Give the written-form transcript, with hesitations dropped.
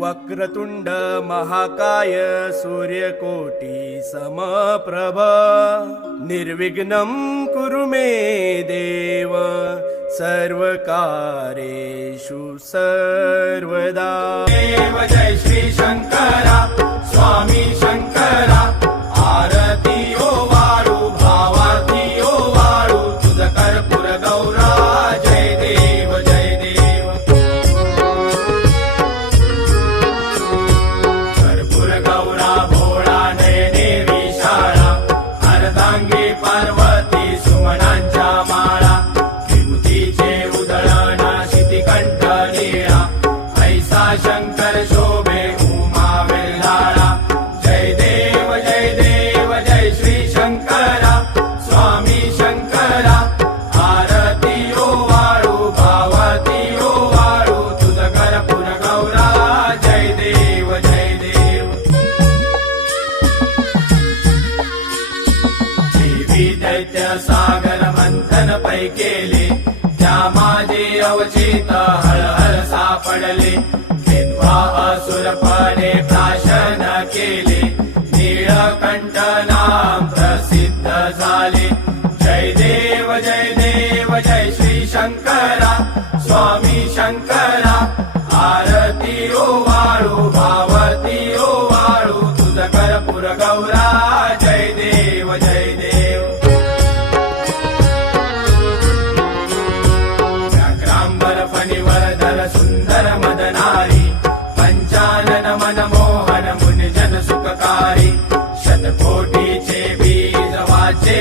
वक्रतुंड महाकाय सूर्यकोटी समप्रभ निर्विघ्नं कुरु मे देव सर्वकार्येषु सर्वदा। देव जय श्री शंकरा स्वामी शंकरा आरती ओ वाळू भावाती ओ वाळू तुझ कर्पूर गौरा जय देव जय देव। कर्पूर गौरा भोळा नयने विशाळा अर्धांगी पार्वती सुमनांच्या माळा विभूतीचे उधळणा शितिकंठ नीळा ऐसा शंकर शोभे उमा वेल्हाळा। जय देव जय श्री शंकरा स्वामी शंकरा आरती ओ वाळू भावाती ओ वाळू तुझ कर्पूर गौरा जय देव जय देव। देवी दैत्य सागर मंथन पै केले त्या माझे अवचित हळहळ सापडले विद्वा असुरपणे प्राशन केले नीळकंठ नाम प्रसिद्ध झाले। जय देव जय श्री शंकरा स्वामी शंकरा आरती ओ वाळू भावती ओ वाळू तुझ कर्पूर गौरा जय देव जय देव। व्याघ्रांबर फणीवरधर सुंदर मदनारी पंचानन मनमोहन मुनिजन सुखकारी शतकोटीचे बीज वाचे